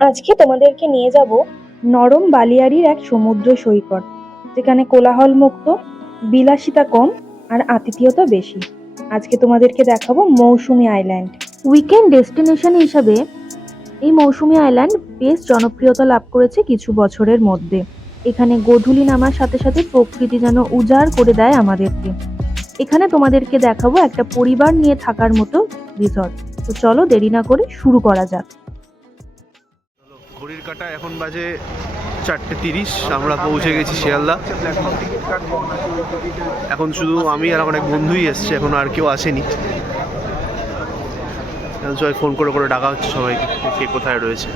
আজকে তোমাদেরকে নিয়ে যাব নরম বালিয়াড়ির এক সমুদ্র সৈকত, যেখানে কোলাহল মুক্ত, বিলাসিতা কম আর আতিথেয়তা বেশি। আজকে তোমাদেরকে দেখাবো মৌসুমী আইল্যান্ড। উইকেন্ড ডেস্টিনেশন হিসাবে এই মৌসুমী আইল্যান্ড বেশ জনপ্রিয়তা লাভ করেছে কিছু বছরের মধ্যে। এখানে গোধূলি নামার সাথে সাথে প্রকৃতি যেন উজাড় করে দেয় আমাদেরকে। এখানে তোমাদেরকে দেখাবো একটা পরিবার নিয়ে থাকার মতো রিসর্ট। তো চলো দেরি না করে শুরু করা যাক। ঘড়ির কাঁটা এখন বাজে 4:30। আমরা পৌঁছে গেছি শিয়ালদা। এখন শুধু আমি আর আমার এক বন্ধুই এসছে, এখন আর কেউ আসেনি। সবাই ফোন করে করে ডাকা হচ্ছে সবাইকে, কে কোথায় রয়েছে।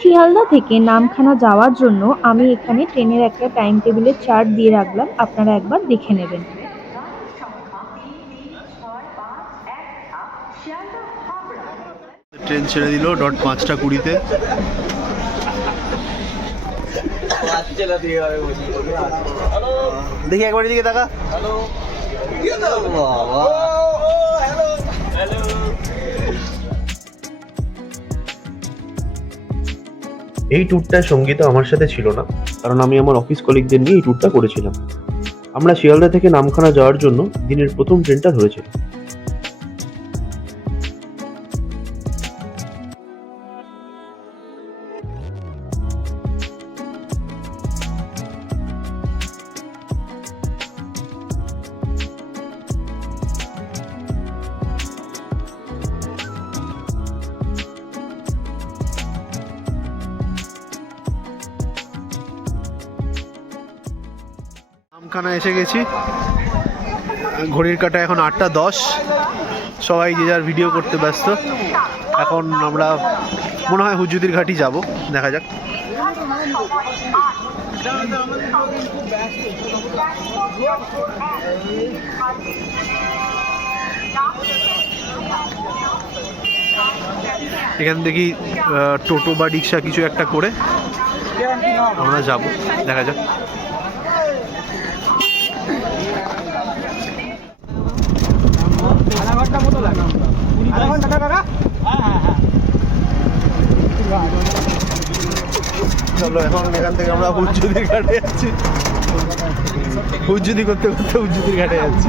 শিয়ালদা থেকে নামখানা যাওয়ার জন্য আমি এখানে ট্রেনের একটা টাইম টেবিলের চার্ট দিয়ে রাখলাম, আপনারা একবার দেখে নেবেন। ট্রেন ছেড়ে দিল 5:20-তে। দেখি একবার এদিকে দেখা। এই ট্যুরটায় সঙ্গীতা আমার সাথে ছিল না, কারণ আমি আমার অফিস কলিগদের নিয়ে এই ট্যুরটা করেছিলাম। আমরা শিয়ালদা থেকে নামখানা যাওয়ার জন্য দিনের প্রথম ট্রেনটা ধরেছিলাম। নামখানা এসে গেছি। ঘড়ির কাঁটা এখন 8:10। সবাই যে যার ভিডিও করতে ব্যস্ত। এখন আমরা মনে হয় হুজুদির ঘাটি যাব, দেখা যাক। এখান থেকে টোটো বা রিক্সা কিছু একটা করে আমরা যাব, দেখা যাক। চলো এখন এখান থেকে আমরা হুজ্জুদির ঘাটে যাচ্ছি। হুজ্জুদি করতে করতে হুজ্জুদির ঘাটে যাচ্ছি।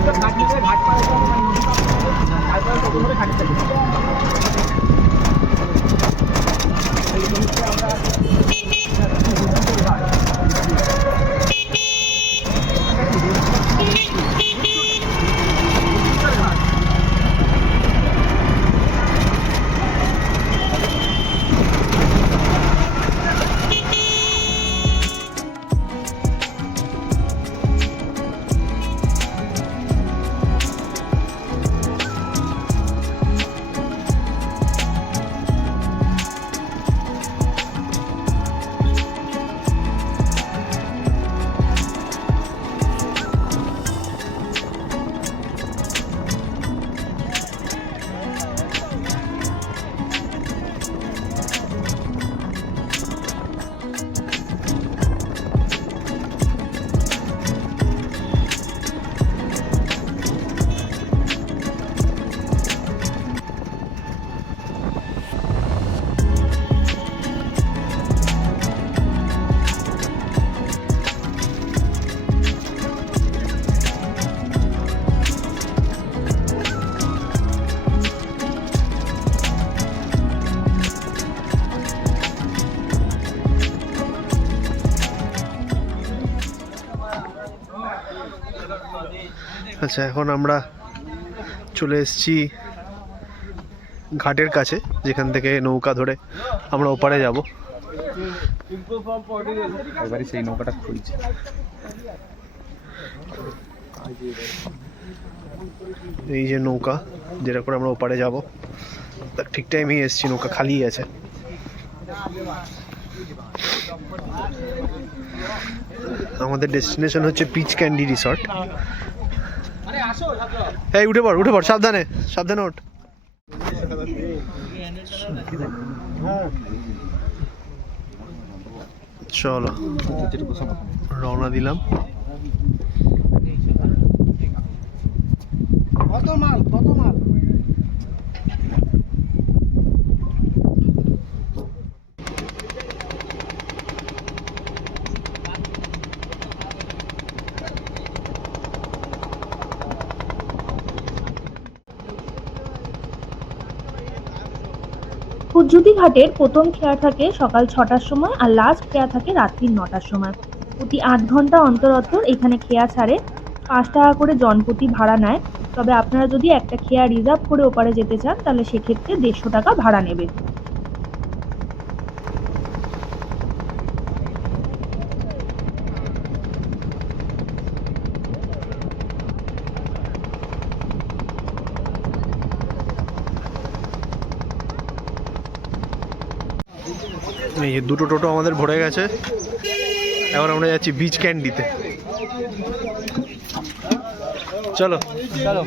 আচ্ছা, এখন আমরা চলে এসেছি ঘাটের কাছে, যেখান থেকে নৌকা ধরে আমরা ওপারে যাব। এবারে সেই নৌকাটা খুলছে। এই যে নৌকা, যেটা করে আমরা ওপারে যাব। ঠিক টাইমেই এসেছি, নৌকা খালি আছে। আমাদের ডেস্টিনেশন হচ্ছে পিচ ক্যান্ডি রিসর্ট। এই উঠে পড়, উঠে পড়, সাবধানে সাবধানে ওঠ। চলো রওনা দিলাম। কত মাল কত মাল? হুজ্জুতি ঘাটের প্রথম খেয়া থাকে সকাল 6টার সময় আর লাস্ট খেয়া থাকে রাত্রি 9টার সময়। প্রতি 8 ঘন্টা অন্তর অন্তর এখানে খেয়া ছাড়ে। 5 টাকা করে জনপ্রতি ভাড়া নেয়। তবে আপনারা যদি একটা খেয়া রিজার্ভ করে ওপারে যেতে চান তাহলে সেক্ষেত্রে 150 টাকা ভাড়া নেবে। এই যে দুটো টোটো আমাদের ভরে গেছে, এখন আমরা যাচ্ছি বিচ ক্যান্ডিতে। চলো চলো।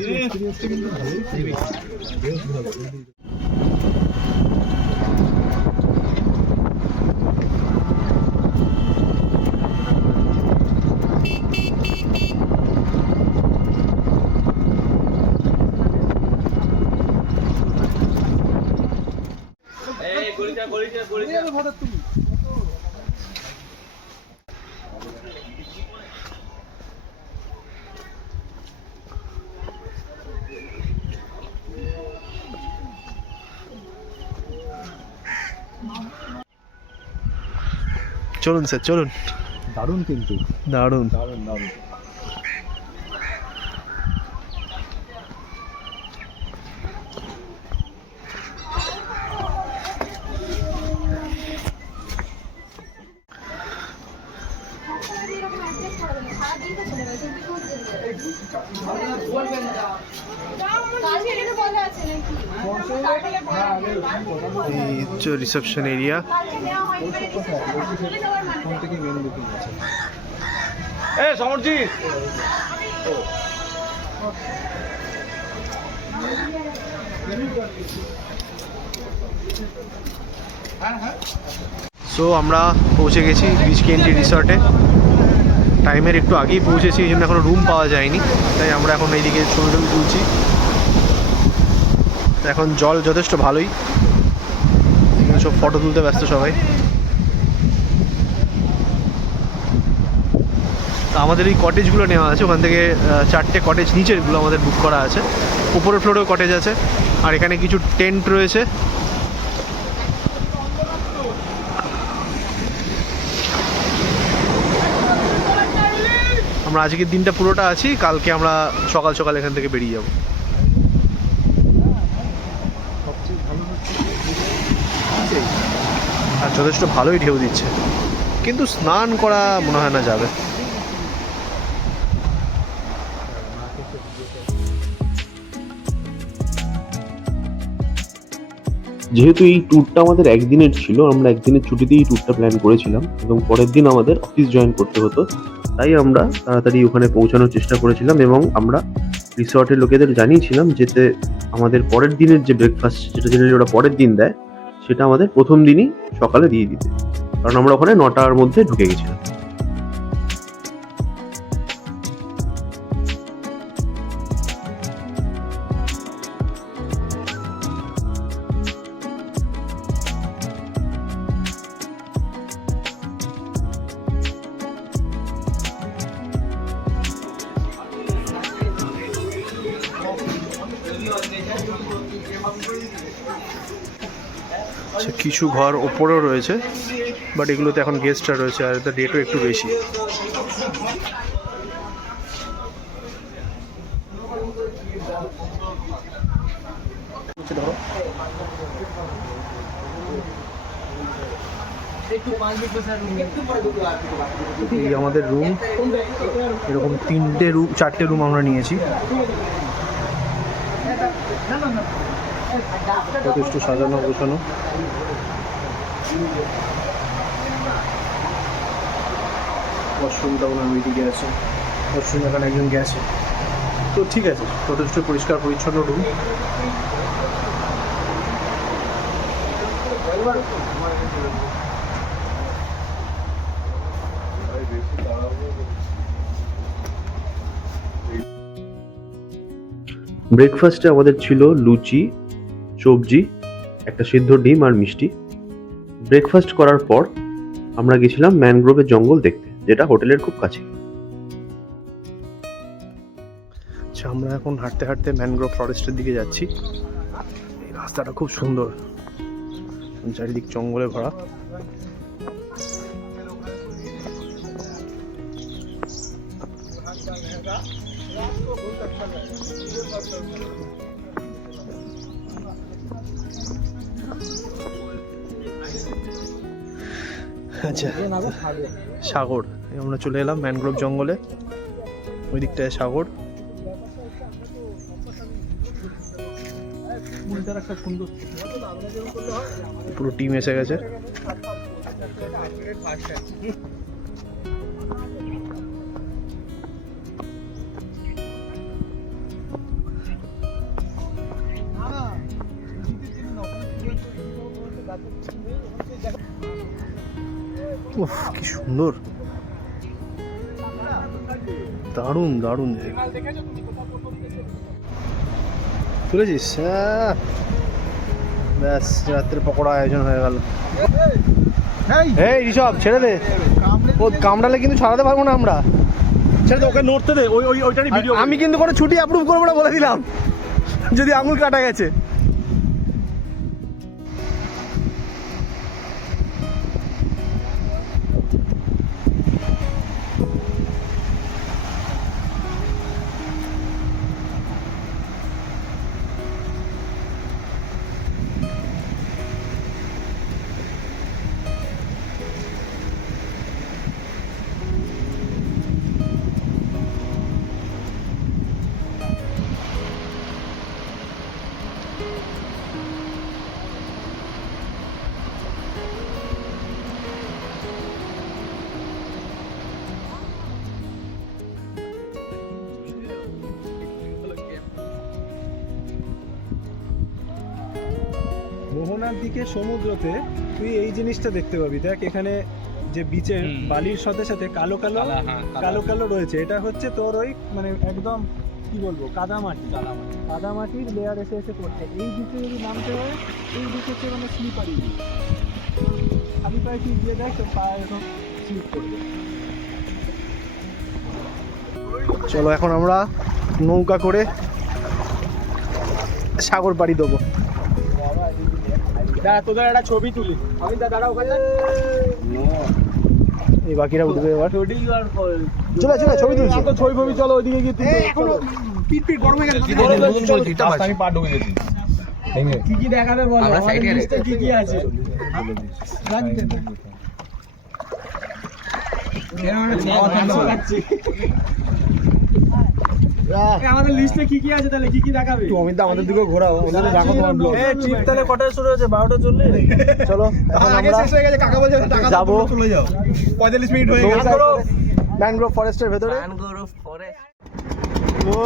চলুন স্যার চলুন। দারুণ কিন্তু, দারুণ। দারুণ দারুণ। এই হচ্ছে রিসেপশন এরিয়া। সমরজিৎ সো আমরা পৌঁছে গেছি বিচ ক্যান্ডি রিসর্টে। টাইমের একটু আগেই পৌঁছেছি, এই জন্য এখনো রুম পাওয়া যায়নি, তাই আমরা এখন এইদিকে ছবি তুলছি। এখন জল যথেষ্ট ভালোই, সব ফটো তুলতে ব্যস্ত সবাই। তা আমাদের এই কটেজগুলো নেওয়া আছে, ওখান থেকে 4টে কটেজ নিচেরগুলো আমাদের বুক করা আছে, উপরের ফ্লোরেও কটেজ আছে, আর এখানে কিছু টেন্ট রয়েছে। আমরা আজকের দিনটা পুরোটা আছি, কালকে আমরা সকাল সকাল এখান থেকে বেরিয়ে যাব। আর যথেষ্ট ভালোই ঢেউ দিচ্ছে, কিন্তু স্নান করা মনে হয় না যাবে। যেহেতু এই ট্যুরটা আমাদের একদিনের ছিল, আমরা একদিনের ছুটিতেই এই ট্যুরটা প্ল্যান করেছিলাম এবং পরের দিন আমাদের অফিস জয়েন করতে হতো, তাই আমরা তাড়াতাড়ি ওখানে পৌঁছানোর চেষ্টা করেছিলাম এবং আমরা রিসর্টের লোকেদের জানিয়েছিলাম যেতে আমাদের পরের দিনের যে ব্রেকফাস্ট, যেটা জেনারেলি ওরা পরের দিন দেয়, সেটা আমাদের প্রথম দিনই সকালে দিয়ে দিতে, কারণ আমরা ওখানে 9টার মধ্যে ঢুকে গেছিলাম। কিছু ঘর ওপরেও রয়েছে, বাট এগুলোতে এখন গেস্টরা রয়েছে, আর এদের রেটও একটু বেশি। এই আমাদের রুম, এরকম 4টে রুম আমরা নিয়েছি। যথেষ্ট সাজানো গোছানো। ওয়াশরুমটা ওনার ওইদিকে আছে, ওয়াশরুম এখানে একজন গেছে, তো ঠিক আছে, যথেষ্ট পরিষ্কার পরিচ্ছন্ন রুম। ব্রেকফাস্টে আমাদের ছিল লুচি, সবজি, একটা সিদ্ধ ডিম আর মিষ্টি। ব্রেকফাস্ট করার পর আমরা গেছিলাম ম্যানগ্রোভের জঙ্গল দেখতে, যেটা হোটেলের খুব কাছে। আচ্ছা, আমরা এখন হাঁটতে হাঁটতে ম্যানগ্রোভ ফরেস্টের দিকে যাচ্ছি। এই রাস্তাটা খুব সুন্দর, চারিদিক জঙ্গলে ভরা। আচ্ছা, সাগর। আমরা চলে এলাম ম্যানগ্রোভ জঙ্গলে, ওই দিকটায় সাগর। পুরো টিম এসে গেছে। উফ, কি সুন্দর, দারুণ দারুণ জায়গা। তুলেছিস? ব্যাস, রাত্রে পকোড়া আয়োজন হয়ে গেল। এই ঋষভ, ছেড়ে দে, ও কামড়ালে কিন্তু ছাড়াতে পারবো না আমরা। ছেড়ে দে, ওকে নড়তে দে, ওইটারই ভিডিও। আমি কিন্তু কোনো ছুটি অ্যাপ্রুভ করবো না বলে দিলাম, যদি আঙুল কাটা গেছে। মোহনার দিকে সমুদ্রতে তুই এই জিনিসটা দেখতে পাবি। দেখ এখানে যে বিচের বালির সাথে সাথে কালো কালো কালো কালো রয়েছে, এটা হচ্ছে তোর ওই মানে একদম কি বলবো কাদামাটির লেয়ার এসে এসে পড়ছে। এই দিকে যদি নামতে হয়, এই দিকে হচ্ছে মানে স্লিপারি, খালি পায়ে কি দিয়ে দেখ তোর পায়ে এরকম স্লিপ করবে। চলো এখন আমরা নৌকা করে সাগর পাড়ি দেবো। তোদের একটা ছবি তুলি, আমি দাঁড়া ওখানে। এই বাকিরা উঠবে এবার। চলে ছবি তুলছি। ছবি চলো ওইদিকে গিয়ে পিট পিট গরমে গেছে। আমি পা ঢুকে গেছি। কি কি দেখাবে বলো, আমাদের লিস্টে কি কি আছে? আমাদের লিস্টে কি কি আছে, তাহলে কি কি দেখাবে? তুমি তো আমাদের দিকে ঘোরাও, আমাদের দেখো তোমার ব্লগ। এই ট্রিপ তাহলে কটায় শুরু হয়েছে? 12:40। চলো এখন আগে শেষ হয়ে গেছে, কাকা বলছে টাকা যাবো। চলে যাও। 45 মিনিট হয়ে গেছে। ম্যানগ্রোভ ফরেস্টের ভেতরে। ও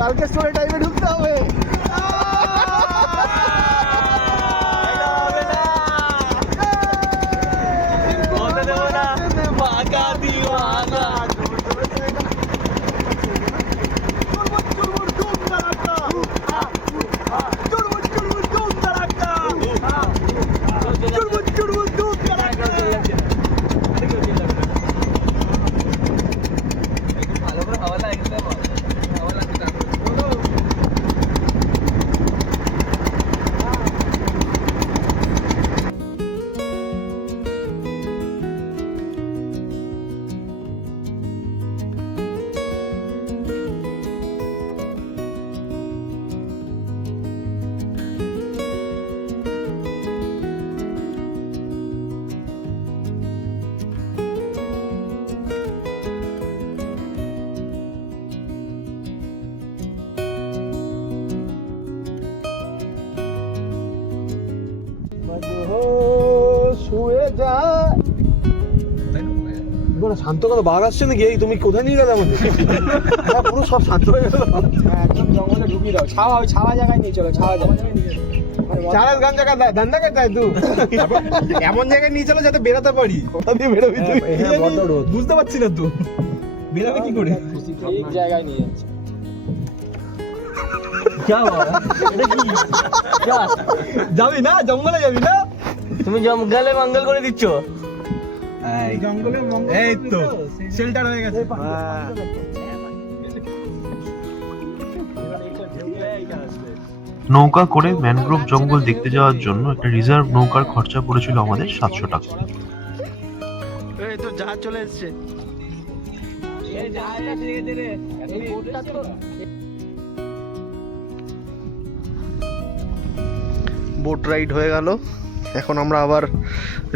কালকে স্টোরি টাইমে ঢুকতে হবে। শান্ত কথা বাঘ আসছে নাকি? এই তুমি কোথায় নিয়ে গেলে আমাদের? পুরো সব শান্ত হয়ে গেল। একদম জঙ্গলে ঢুকিয়ে দাও, ছাওয়া জায়গায় নিয়ে চলো, ছাওয়া জায়গায়। চারাল গান জায়গা ধান্দা করতে হয় তুই, এমন জায়গায় নিয়ে চলো যাতে বেরোতে পারি। কোথা দিয়ে বেরোবি তুই? বুঝতে পারছি না তুই। বেরাবে কি করে? ঠিক জায়গায় নিয়ে যাচ্ছে। যাবি না জঙ্গলে যাবি না? তুমি জঙ্গলে মঙ্গল করে দিচ্ছ। জঙ্গলে এই তো শেল্টার হয়ে গেছে। নৌকা করে ম্যানগ্রোভ জঙ্গল দেখতে যাওয়ার জন্য একটা রিজার্ভ নৌকার খরচা পড়েছিল আমাদের 700 টাকা। এই তো জাহাজ চলে এসছে। বোট রাইড হয়ে গেল, এখন আমরা আবার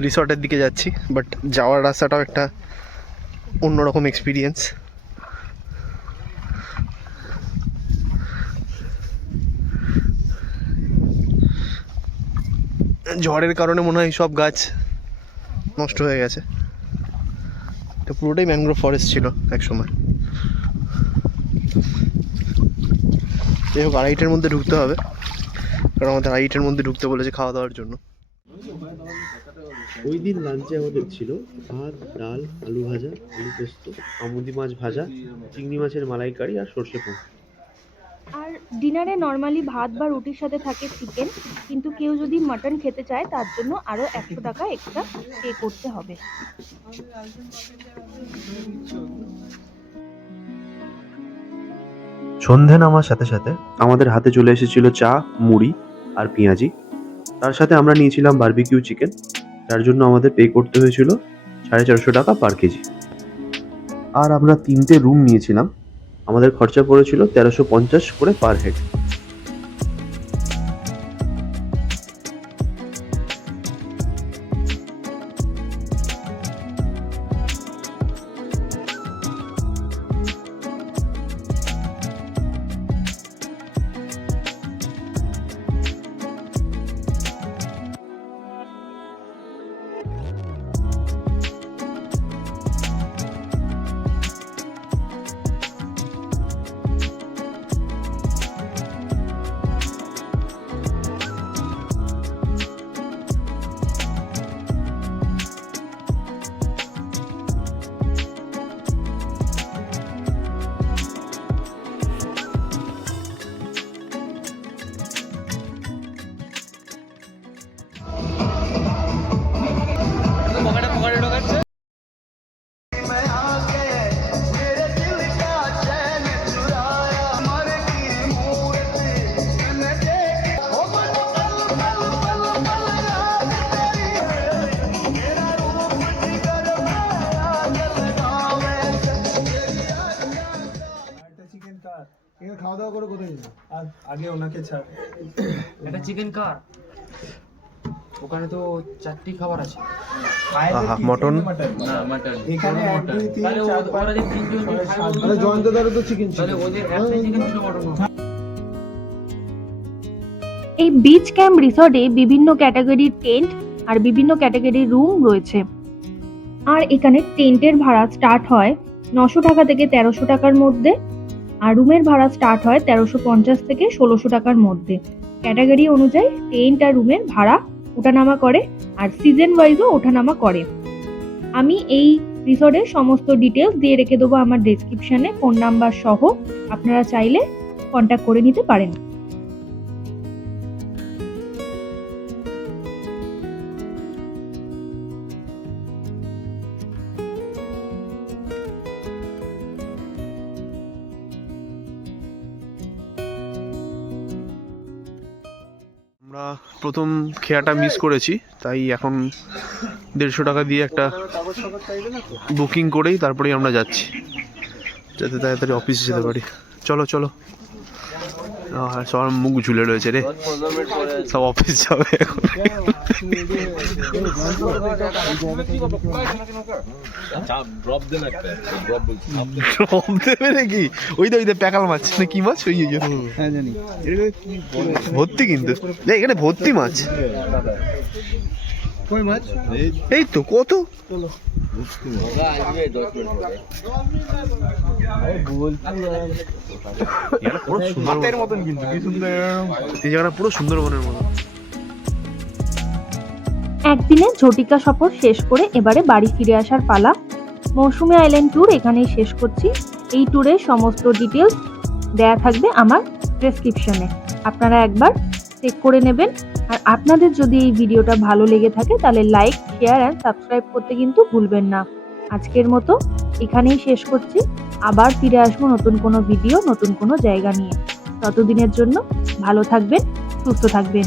রিসর্টের দিকে যাচ্ছি। বাট যাওয়ার রাস্তাটাও একটা অন্যরকম এক্সপিরিয়েন্স। ঝড়ের কারণে মনে হয় সব গাছ নষ্ট হয়ে গেছে। এটা পুরোটাই ম্যানগ্রোভ ফরেস্ট ছিল এক সময়। যাই হোক, 2:30-এর মধ্যে ঢুকতে হবে, কারণ আমাদের 2:30-এর মধ্যে ঢুকতে বলেছে খাওয়া দাওয়ার জন্য। ওই দিন লাঞ্চে আমাদের ছিল ভাত, ডাল, আলু ভাজা, আলু পোস্ত, আমুদি মাছ ভাজা, চিংড়ি মাছের মালাইকারি আর সর্ষে পোস্ত। আর ডিনারে নর্মালি ভাত বা রুটির সাথে থাকে চিকেন, কিন্তু কেউ যদি মাটন খেতে চায় তার জন্য আরও 100 টাকা এক্সট্রা পে করতে হবে। সন্ধে নামার সাথে সাথে আমাদের হাতে চলে এসেছিল চা, মুড়ি আর পেঁয়াজি। তার সাথে আমরা নিয়েছিলাম বারবিকিউ চিকেন, যার জন্য আমাদের পে করতে হয়েছিল 450 টাকা পার কেজি। আর আমরা 3টে রুম নিয়েছিলাম, আমাদের খরচা পড়েছিল 1350 করে পার হেড। খাওয়া দাওয়া করে কোথায় যাবো? আগে ওনাকে ছাড়। এটা চিকেন কার, ওখানে তো 4টি খাবার আছে। মটন, এখানে 1 2 3 তাহলে 4 ওরা যে 3 জন আরে জয়ন্তদারও তো চিকেন ছিল। তাহলে ওদের একটাই চিকেন ছিল, মটন। এই বিচ ক্যাম্প রিসর্টে বিভিন্ন ক্যাটাগরির টেন্ট আর বিভিন্ন ক্যাটাগরির রুম রয়েছে। আর এখানে টেন্টের ভাড়া স্টার্ট হয় 900 টাকা থেকে 1300 টাকার মধ্যে, আর রুমের ভাড়া স্টার্ট হয় 1350 থেকে 1600 টাকার মধ্যে। ক্যাটাগরি অনুযায়ী টেন্ট আর রুমের ভাড়া ওঠানামা করে, আর সিজন ওয়াইজও ওঠানামা করে। আমি এই রিসর্টের সমস্ত ডিটেলস দিয়ে রেখে দেবো আমার ডেসক্রিপশনে, ফোন নাম্বার সহ। আপনারা চাইলে কন্ট্যাক্ট করে নিতে পারেন। আমরা প্রথম খেয়াটা মিস করেছি, তাই এখন 150 টাকা দিয়ে একটা বুকিং করেই তারপরেই আমরা যাচ্ছি, যাতে তাড়াতাড়ি অফিসে যেতে পারি। চলো চলো। আর সবার মুখ ঝুলে রয়েছে রে, সব অফিস যাবে এখন। ড্রপ দেবে নাকি? ওই তো প্যাকাল মাছ না কি মাছ, ওই হ্যাঁ জানি। ভর্তি, কিন্তু এখানে ভর্তি মাছ। কই মাছ? এই তো কত। মতন কিন্তু কি সুন্দর, এই জায়গাটা পুরো সুন্দরবনের মতো। একদিনে ঝটিকা সফর শেষ করে এবারে বাড়ি ফিরে আসার পালা। মৌসুমী আইল্যান্ড ট্যুর এখানেই শেষ করছি। এই ট্যুরের সমস্ত ডিটেলস দেয়া থাকবে আমার ডেসক্রিপশনে, আপনারা একবার চেক করে নেবেন। আর আপনাদের যদি এই ভিডিওটা ভালো লেগে থাকে তাহলে লাইক, শেয়ার অ্যান্ড সাবস্ক্রাইব করতে কিন্তু ভুলবেন না। আজকের মতো এখানেই শেষ করছি। আবার ফিরে আসবো নতুন কোনো ভিডিও, নতুন কোনো জায়গা নিয়ে। ততদিনের জন্য ভালো থাকবেন, সুস্থ থাকবেন।